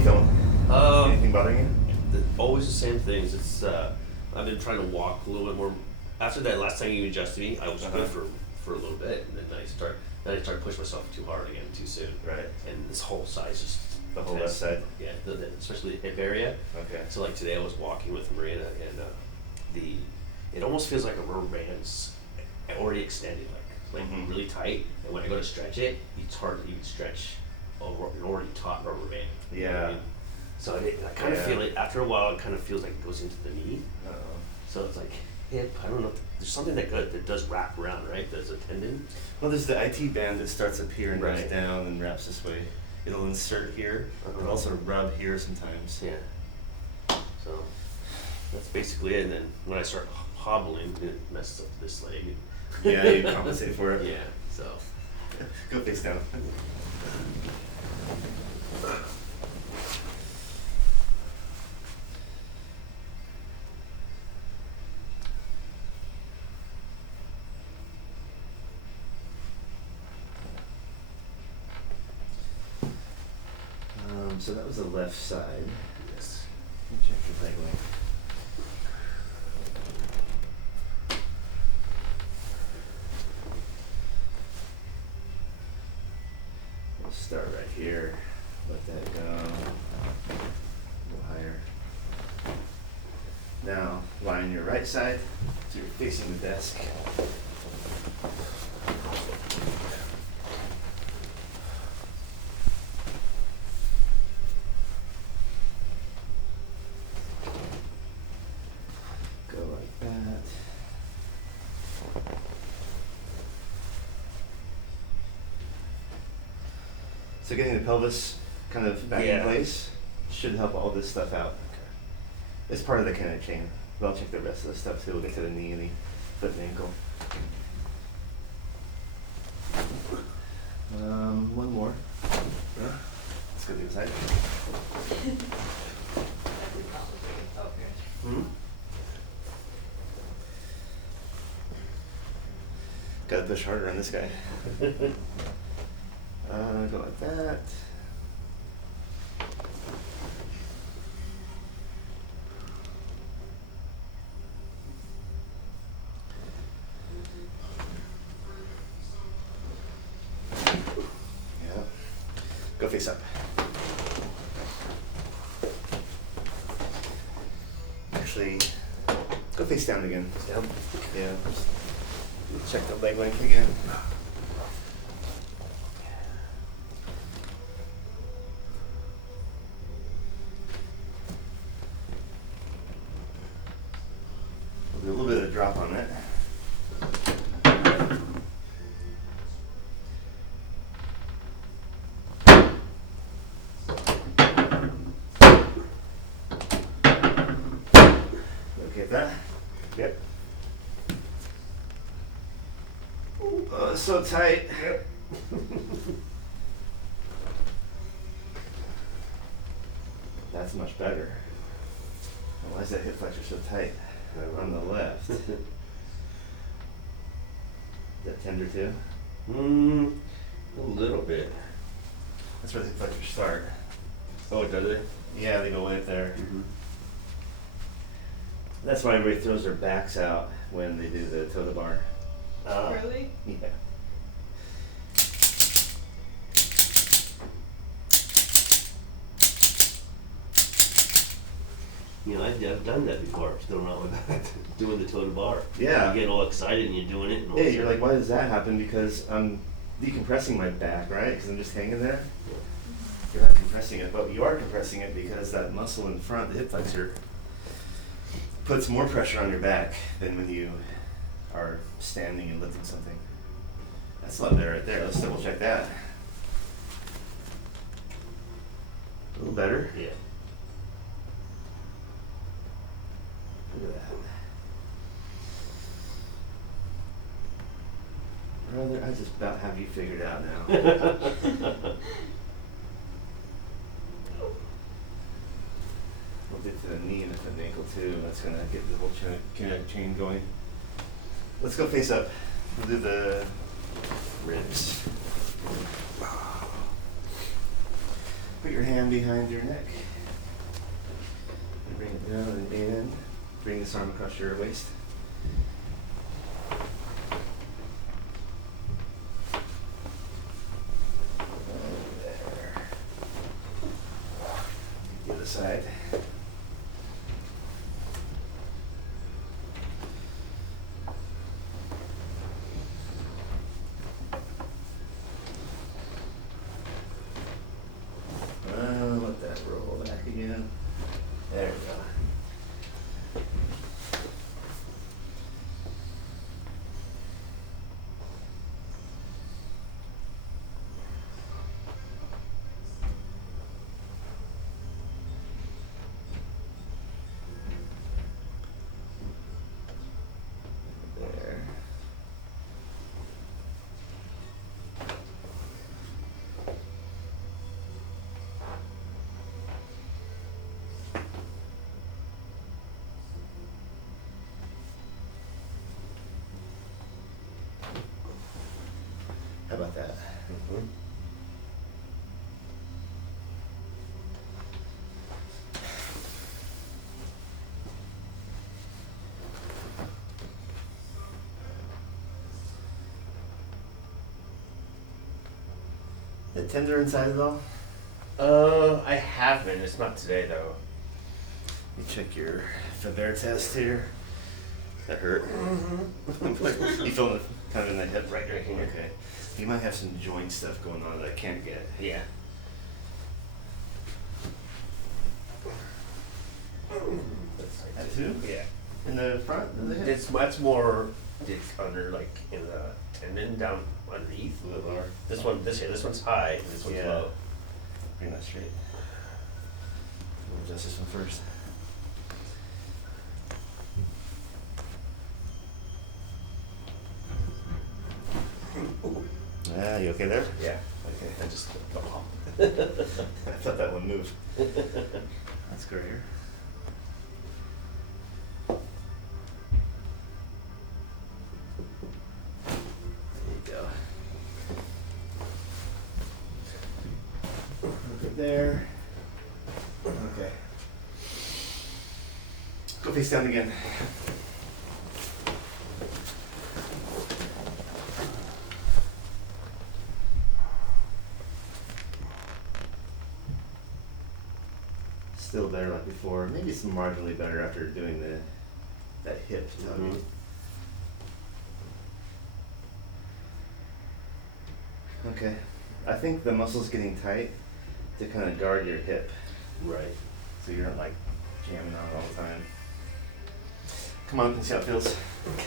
you feeling? Anything bothering you? Always the same things. It's I've been trying to walk a little bit more. After that last time you adjusted me, I was good for a little bit, and then I started pushing myself too hard again, too soon. Right. And this whole side just The whole left side? Yeah, especially the hip area. Okay. So like today I was walking with Marina, and it almost feels like a rubber band's already extended, like really tight. And when I go to stretch it, it's hard to even stretch an already taut rubber band. Yeah. You know what I mean? So I kind of feel it, after a while, it kind of feels like it goes into the knee. So it's like hip, I don't know, there's something that does wrap around, right? There's a tendon. Well, there's the IT band that starts up here and goes Right. down and wraps this way. It'll insert here. It'll also rub here sometimes. Yeah. So that's basically it. And then when I start hobbling, it messes up this leg. Yeah, you compensate for it. Yeah, so. Go face down. So that was the left side. Yes. Let me check your leg length. We'll start right here. Let that go. A little higher. Now, lie on your right side, so you're facing the desk. Go like that. So getting the pelvis kind of back in place should help all this stuff out. It's part of the kind of chain. But I'll check the rest of the stuff too. We'll get to the knee and the foot and ankle. One more. Let's go to the other side. Gotta push harder on this guy. Go like that. Yeah. Go face up. Actually, go face down again. Down? Yeah. Check the leg length again. There'll be a little bit of a drop on it. Okay with that? Yep. Oh, it's so tight. Yep. That's much better. Why is that hip flexor so tight on the left? Is that tender too? A little bit. That's where the hip flexors start. Oh, does it? Yeah, they go way up there. That's why everybody throws their backs out when they do the toe to bar. Really? Yeah. You know, I've done that before, throwing out my back, doing the toe to bar. Yeah. You get all excited and you're doing it. And all Yeah, of a you're sudden- like, why does that happen? Because I'm decompressing my back, right? Because I'm just hanging there. You're not compressing it, but you are compressing it because that muscle in front, the hip flexor, puts more pressure on your back than when you are standing and lifting something. That's a lot better right there. Let's double check that. A little better. Yeah. Look at that. Brother, I just about have you figured out now. We'll get to the knee and the foot and ankle too. That's gonna get the whole chain going. Let's go face up. We'll do the ribs. Put your hand behind your neck. And bring it down and in. Bring this arm across your waist. There. The other side. Let that roll back again. There we go. There. How about that? Mm-hmm. The tender inside at all? I haven't. It's not today though. Let me check your Faber test here. That hurt? Mm-hmm. You feel it kind of in the hip? Right here. Okay. You might have some joint stuff going on that I can't get. Yeah. That too? Yeah. In the front of the hip? It's much more. It's under like in the tendon down underneath. Lumbar. This one's high and this one's Yeah. low. Bring that straight. We'll adjust this one first. Ah, you okay there? Yeah. Okay. I just I thought that one moved. That's great. There you go. Good there. Okay. Go face down again. Still better like before. Maybe some marginally better after doing that hip tug. Mhm. Okay. I think the muscle's getting tight to kind of guard your hip, Right. so you're not like jamming on it all the time. Come on, and see how it feels. Okay.